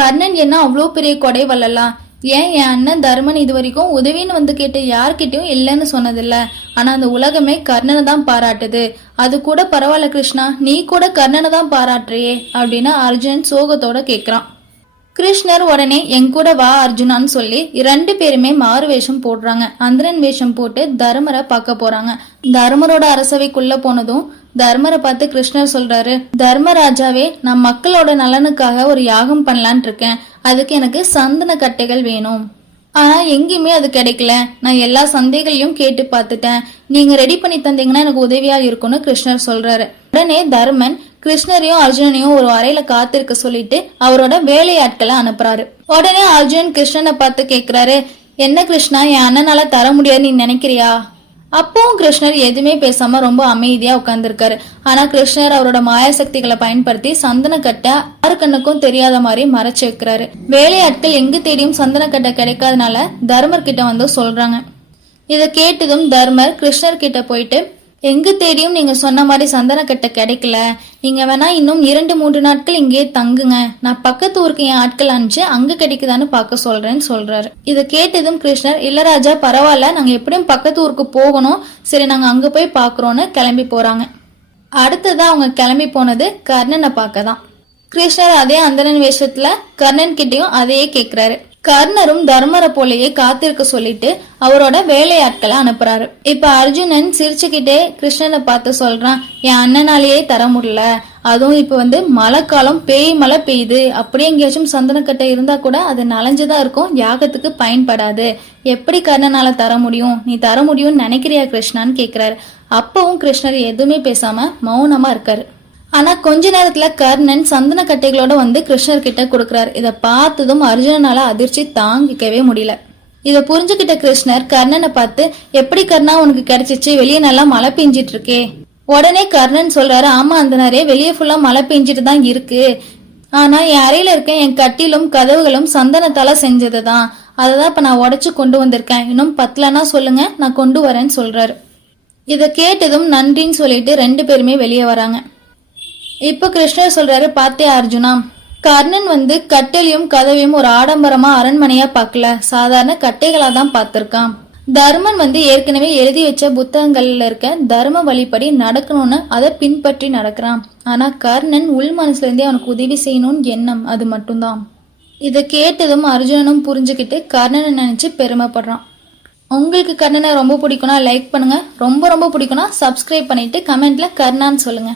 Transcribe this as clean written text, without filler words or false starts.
கர்ணன் என்ன அவ்வளோ பெரிய கொடை வல்லலாம்? ஏன் என் அண்ணன் தர்மன் இது வரைக்கும் உதவின்னு வந்து கேட்டு யார்கிட்டயும் இல்லைன்னு சொன்னதில்ல. ஆனா அந்த உலகமே கர்ணனை தான் பாராட்டுது. அது கூட பரவாயில்ல கிருஷ்ணா, நீ கூட கர்ணனை தான் பாராட்டுறியே அப்படின்னு அர்ஜுனன் சோகத்தோட கேக்குறான். கிருஷ்ணர் உடனே என் கூட வா அர்ஜுனான்னு சொல்லி 2 பேருமே மாறு வேஷம் போடுறாங்க. அந்தரன் வேஷம் போட்டு தர்மரை பார்க்க போறாங்க. தர்மரோட அரசவைக்குள்ள போனதும் தர்மரை பார்த்து கிருஷ்ணர் சொல்றாரு, தர்மராஜாவே, நான் மக்களோட நலனுக்காக ஒரு யாகம் பண்ணலான் இருக்கேன். அதுக்கு எனக்கு சந்தன கட்டைகள் வேணும். ஆனா எங்கேயுமே அது கிடைக்கல. நான் எல்லா சந்தைகளையும் கேட்டு பார்த்துட்டேன். நீங்க ரெடி பண்ணி தந்தீங்கன்னா எனக்கு உதவியா இருக்கும்னு கிருஷ்ணர் சொல்றாரு. உடனே தர்மன் கிருஷ்ணரையும் அர்ஜுனனையும் ஒரு அறையில காத்திருக்க சொல்லிட்டு அவரோட வேலையாட்களை அனுப்புறாரு. உடனே அர்ஜுன் கிருஷ்ணனை பார்த்து கேக்குறாரு, என்ன கிருஷ்ணா, என் அண்ணனால தர முடியாது நீ நினைக்கிறியா? அப்பவும் கிருஷ்ணர் எதுவுமே பேசாம ரொம்ப அமைதியா உட்கார்ந்துருக்காரு. ஆனா கிருஷ்ணர் அவரோட மாயாசக்திகளை பயன்படுத்தி சந்தனக்கட்டை யாருக்கண்ணுக்கும் தெரியாத மாதிரி மறைச்சு வைக்கிறாரு. வேலையாட்கள் எங்கு தேடியும் சந்தனக்கட்டை கிடைக்காதனால தர்மர் கிட்ட வந்து சொல்றாங்க. இதை கேட்டதும் தர்மர் கிருஷ்ணர் கிட்ட போயிட்டு, எங்கு தேடியும் நீங்க சொன்ன மாதிரி சந்தனக்கட்டை கிடைக்கல. நீங்க வேணா இன்னும் 2-3 நாட்கள் இங்கே தங்குங்க. நான் பக்கத்து ஊருக்கு என் ஆட்கள் அனுப்பிச்சு அங்க கிடைக்குதான்னு பார்க்க சொல்றேன்னு சொல்றாரு. இதை கேட்டதும் கிருஷ்ணர், இல்ல ராஜா பரவாயில்ல, நாங்க எப்படியும் பக்கத்து ஊருக்கு போகணும், சரி நாங்க அங்க போய் பாக்குறோம்னு கிளம்பி போறாங்க. அடுத்ததா அவங்க கிளம்பி போனது கர்ணனை பார்க்க தான். கிருஷ்ணர் அதே அந்தரன் வேஷத்துல கர்ணன் கிட்டயும் அதையே கேக்குறாரு. கர்ணரும் தர்மரை போலயே காத்திருக்க சொல்லிட்டு அவரோட வேலையாட்களை அனுப்புறாரு. இப்ப அர்ஜுனன் சிரிச்சுக்கிட்டே கிருஷ்ணனை பார்த்து சொல்றான், என் அண்ணனாலேயே தர முடியல. அதுவும் இப்ப மழைக்காலம், பேய் மழை பெய்யுது. அப்படியே எங்கேயாச்சும் சந்தனக்கட்டை இருந்தா கூட அது நனைஞ்சுதான் இருக்கும், யாகத்துக்கு பயன்படாது. எப்படி கர்ணனால தர முடியும்? நீ தர முடியும்னு நினைக்கிறியா கிருஷ்ணான்னு கேக்குறாரு. அப்பவும் கிருஷ்ணர் எதுவுமே பேசாம மௌனமா இருக்காரு. ஆனா கொஞ்ச நேரத்துல கர்ணன் சந்தன கட்டைகளோட வந்து கிருஷ்ணர் கிட்ட கொடுக்கறாரு. இத பார்த்ததும் அர்ஜுனனால அதிர்ச்சி தாங்கிக்கவே முடியல. இத புரிஞ்சுகிட்ட கிருஷ்ணர் கர்ணனை பார்த்து, எப்படி கர்ணா உனக்கு கிடைச்சிச்சு? வெளியே நல்லா மழை பெஞ்சிட்டு இருக்கே. உடனே கர்ணன் சொல்றாரு, ஆமா அந்த நிறைய வெளியே ஃபுல்லா மழை பெஞ்சிட்டு தான் இருக்கு. ஆனா என் அறையில இருக்க என் கட்டிலும் கதவுகளும் சந்தனத்தால செஞ்சதுதான். அததான் இப்ப நான் உடைச்சு கொண்டு வந்திருக்கேன். இன்னும் பத்தலன்னா சொல்லுங்க, நான் கொண்டு வரேன்னு சொல்றாரு. இத கேட்டதும் நன்றின்னு சொல்லிட்டு 2 பேருமே வெளியே வராங்க. இப்ப கிருஷ்ணர் சொல்றாரு, பாத்தே அர்ஜுனா, கர்ணன் கட்டிலையும் கதவையும் ஒரு ஆடம்பரமா அரண்மனையா பார்க்கல, சாதாரண கட்டைகளா தான் பார்த்திருக்கான். தர்மன் ஏற்கனவே எழுதி வச்ச புத்தகங்கள்ல இருக்க தர்ம வழிப்படி நடக்கணும்னு அதை பின்பற்றி நடக்கிறான். ஆனா கர்ணன் உள் மனசுல இருந்தே அவனுக்கு உதவி செய்யணும்னு எண்ணம், அது மட்டும்தான். இதை கேட்டதும் அர்ஜுனனும் புரிஞ்சுக்கிட்டு கர்ணனை நினைச்சு பெருமைப்படுறான். உங்களுக்கு கர்ணனை ரொம்ப பிடிக்கும்னா லைக் பண்ணுங்க, ரொம்ப ரொம்ப பிடிக்கும்னா சப்ஸ்கிரைப் பண்ணிட்டு கமெண்ட்ல கர்ணான்னு சொல்லுங்க.